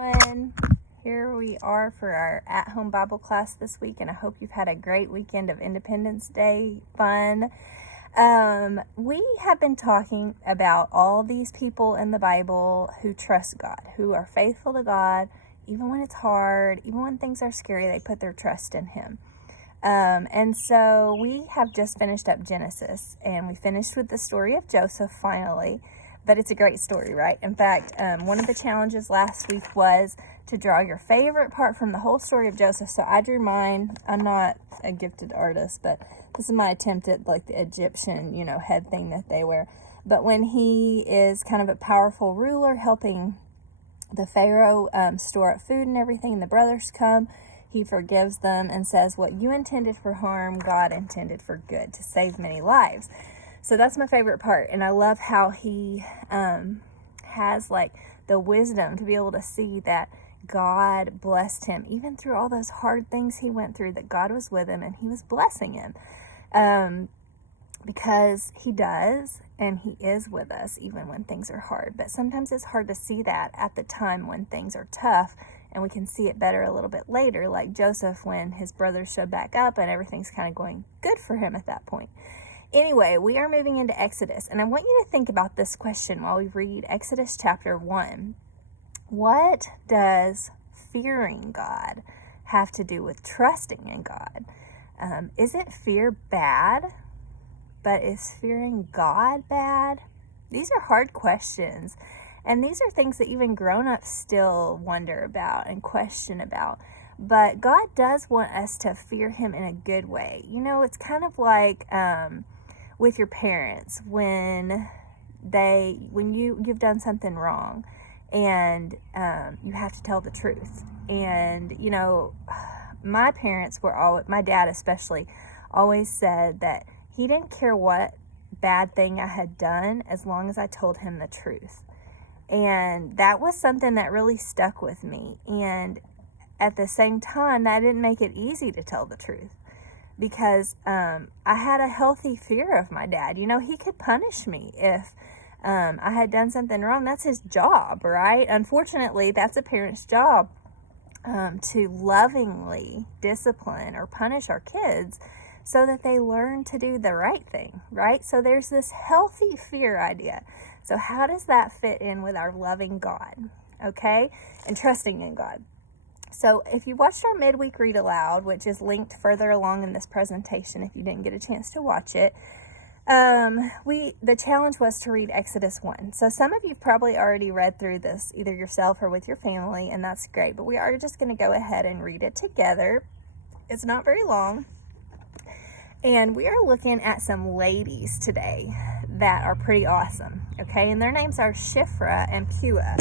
everyone. Here we are for our at-home Bible class this week, and I hope you've had a great weekend of Independence Day fun. We have been talking about all these people in the Bible who trust God, who are faithful to God, even when it's hard, even when things are scary, they put their trust in Him. And so we have just finished up Genesis, and we finished with the story of Joseph finally. But it's a great story, right? In fact, one of the challenges last week was to draw your favorite part from the whole story of Joseph. So I drew mine. I'm not a gifted artist, but this is my attempt at like the Egyptian, head thing that they wear. But when he is kind of a powerful ruler helping the Pharaoh store up food and everything, and the brothers come, he forgives them and says, what you intended for harm, God intended for good, to save many lives. So that's my favorite part, and I love how he has like the wisdom to be able to see that God blessed him, even through all those hard things he went through, that God was with him and he was blessing him, because he does, and he is with us even when things are hard. But sometimes it's hard to see that at the time when things are tough, and we can see it better a little bit later, like Joseph when his brothers showed back up and everything's kind of going good for him at that point. Anyway, we are moving into Exodus, and I want you to think about this question while we read Exodus chapter 1. What does fearing God have to do with trusting in God? Isn't fear bad? But is fearing God bad? These are hard questions, and these are things that even grown-ups still wonder about and question about. But God does want us to fear Him in a good way. It's kind of like with your parents when you've done something wrong, and you have to tell the truth. And my parents were my dad especially, always said that he didn't care what bad thing I had done as long as I told him the truth. And that was something that really stuck with me. And at the same time, that didn't make it easy to tell the truth, because I had a healthy fear of my dad. He could punish me if I had done something wrong. That's his job, right? Unfortunately, that's a parent's job, to lovingly discipline or punish our kids so that they learn to do the right thing, right? So there's this healthy fear idea. So how does that fit in with our loving God, okay, and trusting in God? So if you watched our midweek read aloud, which is linked further along in this presentation if you didn't get a chance to watch it, the challenge was to read Exodus 1. So some of you probably already read through this either yourself or with your family, and that's great. But we are just going to go ahead and read it together. It's not very long. And we are looking at some ladies today that are pretty awesome, okay? And their names are Shiphrah and Puah.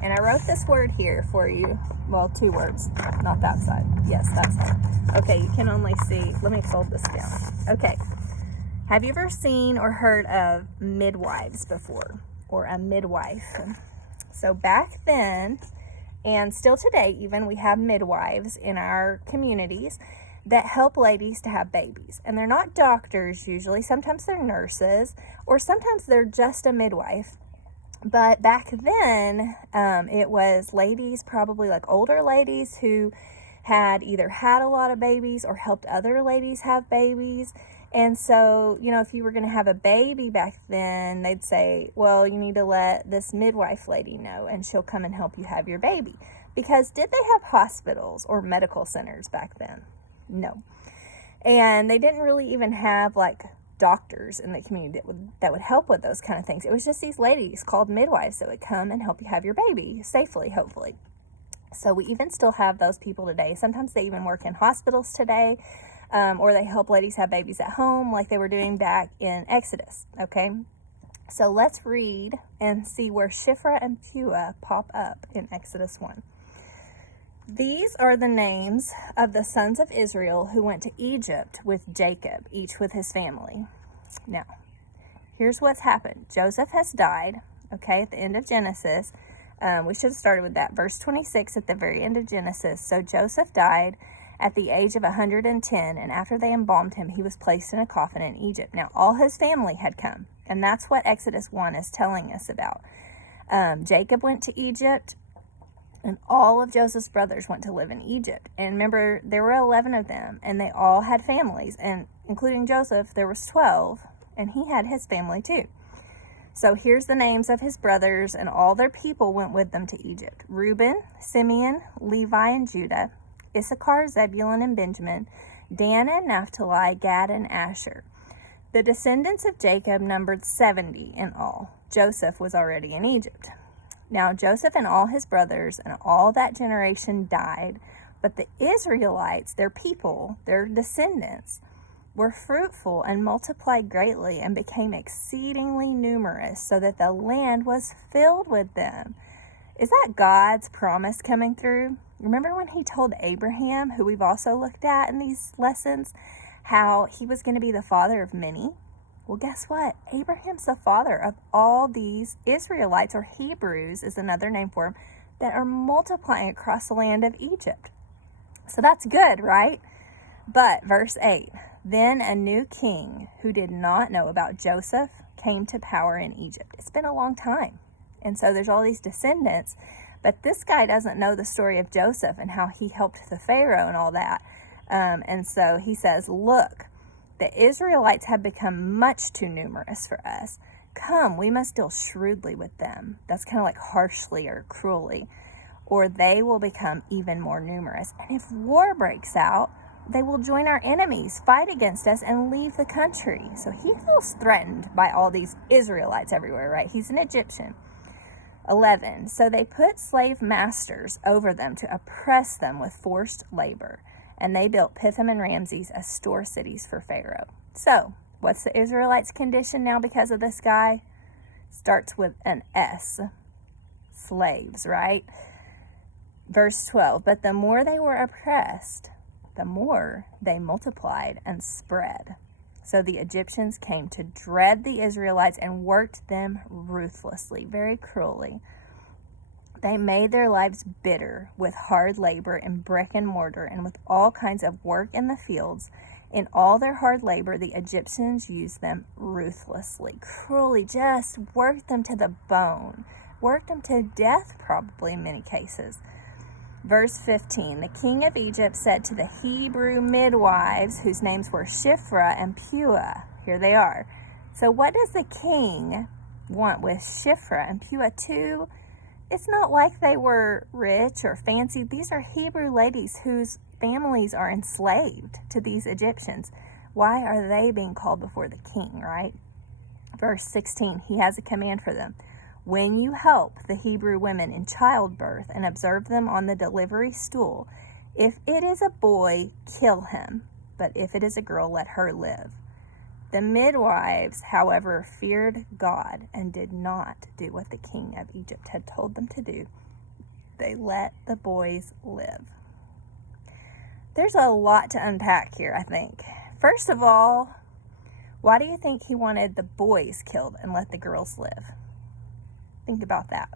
And I wrote this word here for you. Well, 2 words, not that side. Yes, that side. Okay, you can only see. Let me fold this down. Okay. Have you ever seen or heard of midwives before? Or a midwife? So back then, and still today even, we have midwives in our communities that help ladies to have babies. And they're not doctors usually. Sometimes they're nurses, or sometimes they're just a midwife. But back then, it was ladies, probably like older ladies, who had either had a lot of babies or helped other ladies have babies. And so, if you were going to have a baby back then, they'd say, well, you need to let this midwife lady know, and she'll come and help you have your baby. Because did they have hospitals or medical centers back then? No. And they didn't really even have like doctors in the community that would help with those kind of things. It was just these ladies called midwives that would come and help you have your baby safely, hopefully. So we even still have those people today. Sometimes they even work in hospitals today, or they help ladies have babies at home like they were doing back in Exodus, okay? So let's read and see where Shiphrah and Puah pop up in Exodus 1. These are the names of the sons of Israel who went to Egypt with Jacob, each with his family. Now, here's what's happened. Joseph has died, okay, at the end of Genesis. We should have started with that. Verse 26 at the very end of Genesis. So Joseph died at the age of 110, and after they embalmed him, he was placed in a coffin in Egypt. Now, all his family had come, and that's what Exodus 1 is telling us about. Jacob went to Egypt. And all of Joseph's brothers went to live in Egypt. And remember, there were 11 of them, and they all had families. And including Joseph, there was 12, and he had his family too. So here's the names of his brothers, and all their people went with them to Egypt. Reuben, Simeon, Levi, and Judah, Issachar, Zebulun, and Benjamin, Dan and Naphtali, Gad, and Asher. The descendants of Jacob numbered 70 in all. Joseph was already in Egypt. Now Joseph and all his brothers and all that generation died, but the Israelites, their people, their descendants, were fruitful and multiplied greatly and became exceedingly numerous, so that the land was filled with them. Is that God's promise coming through? Remember when he told Abraham, who we've also looked at in these lessons, how he was going to be the father of many? Well, guess what? Abraham's the father of all these Israelites, or Hebrews is another name for them, that are multiplying across the land of Egypt. So that's good, right? But verse 8, then a new king who did not know about Joseph came to power in Egypt. It's been a long time. And so there's all these descendants, but this guy doesn't know the story of Joseph and how he helped the Pharaoh and all that. And so he says, look, the Israelites have become much too numerous for us. Come, we must deal shrewdly with them. That's kind of like harshly or cruelly. Or they will become even more numerous. And if war breaks out, they will join our enemies, fight against us, and leave the country. So he feels threatened by all these Israelites everywhere, right? He's an Egyptian. 11, so they put slave masters over them to oppress them with forced labor. And they built Pithom and Ramses as store cities for Pharaoh. So, what's the Israelites' condition now because of this guy? Starts with an S. Slaves, right? Verse 12, but the more they were oppressed, the more they multiplied and spread. So the Egyptians came to dread the Israelites and worked them ruthlessly, very cruelly. They made their lives bitter with hard labor in brick and mortar and with all kinds of work in the fields. In all their hard labor, the Egyptians used them ruthlessly, cruelly, just worked them to the bone, worked them to death probably in many cases. Verse 15, the king of Egypt said to the Hebrew midwives, whose names were Shiphrah and Puah. Here they are. So what does the king want with Shiphrah and Puah too? It's not like they were rich or fancy. These are Hebrew ladies whose families are enslaved to these Egyptians. Why are they being called before the king, right? Verse 16, he has a command for them. When you help the Hebrew women in childbirth and observe them on the delivery stool, if it is a boy, kill him, but if it is a girl, let her live. The midwives, however, feared God and did not do what the king of Egypt had told them to do. They let the boys live. There's a lot to unpack here, I think. First of all, why do you think he wanted the boys killed and let the girls live? Think about that.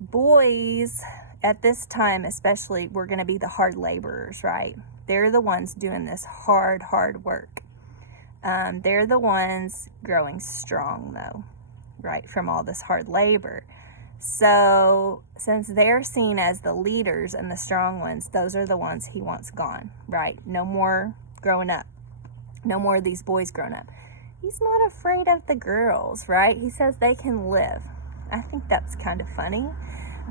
Boys, at this time especially, were going to be the hard laborers, right? They're the ones doing this hard work. They're the ones growing strong, though, right, from all this hard labor. So since they're seen as the leaders and the strong ones, those are the ones he wants gone, right? No more growing up. No more of these boys growing up. He's not afraid of the girls, right? He says they can live. I think that's kind of funny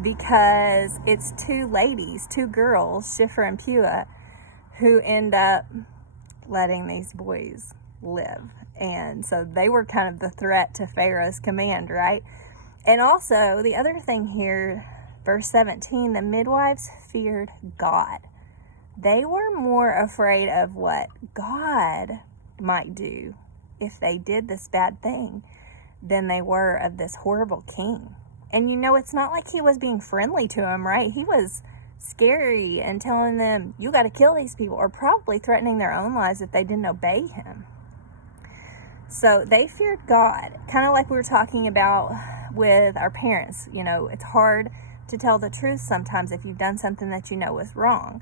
because it's two ladies, two girls, Shiphrah and Puah, who end up letting these boys live. And so they were kind of the threat to Pharaoh's command, right? And also, the other thing here, verse 17, the midwives feared God. They were more afraid of what God might do if they did this bad thing than they were of this horrible king. And you know, it's not like he was being friendly to them, right? He was scary and telling them, you got to kill these people, or probably threatening their own lives if they didn't obey him. So they feared God, kind of like we were talking about with our parents. You know, it's hard to tell the truth sometimes if you've done something that you know was wrong.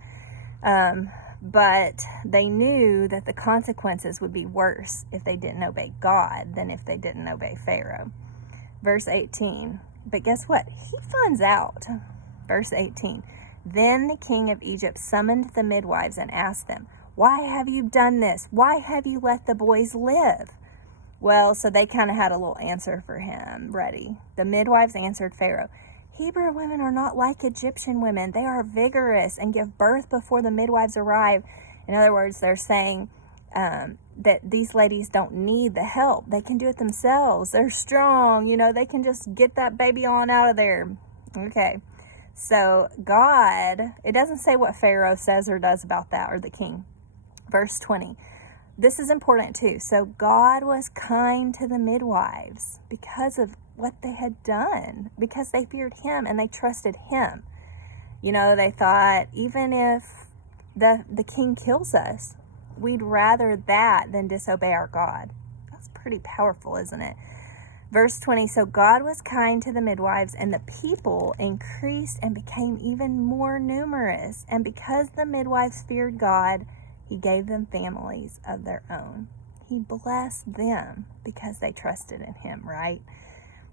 But they knew that the consequences would be worse if they didn't obey God than if they didn't obey Pharaoh. Verse 18, but guess what? He finds out. Verse 18. Then the king of Egypt summoned the midwives and asked them, "Why have you done this? Why have you let the boys live?" Well, so they kind of had a little answer for him ready. The midwives answered Pharaoh, "Hebrew women are not like Egyptian women. They are vigorous and give birth before the midwives arrive." In other words, they're saying that these ladies don't need the help. They can do it themselves. They're strong. They can just get that baby on out of there. Okay. So God, it doesn't say what Pharaoh says or does about that, or the king. Verse 20. This is important too. So God was kind to the midwives because of what they had done, because they feared him and they trusted him. They thought, even if the king kills us, we'd rather that than disobey our God. That's pretty powerful, isn't it? Verse 20, so God was kind to the midwives, and the people increased and became even more numerous. And because the midwives feared God, he gave them families of their own. He blessed them because they trusted in him, right?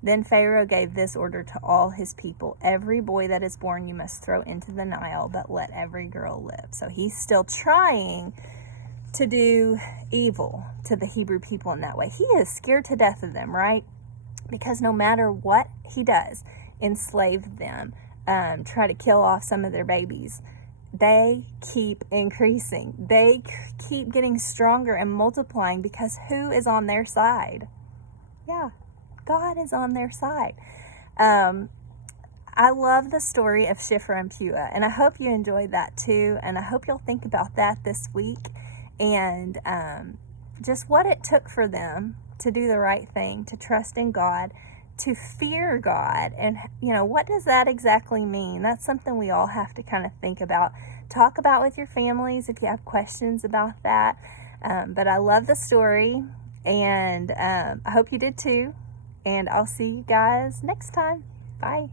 Then Pharaoh gave this order to all his people: every boy that is born you must throw into the Nile, but let every girl live. So he's still trying to do evil to the Hebrew people in that way. He is scared to death of them, right? Because no matter what he does, enslave them, try to kill off some of their babies, they keep increasing. They keep getting stronger and multiplying because who is on their side? Yeah, God is on their side. I love the story of Shiphrah and Puah, and I hope you enjoyed that too, and I hope you'll think about that this week, and just what it took for them to do the right thing, to trust in God, to fear God. And what does that exactly mean? That's something we all have to kind of think about, talk about with your families if you have questions about that. But I love the story, and I hope you did too, and I'll see you guys next time. Bye.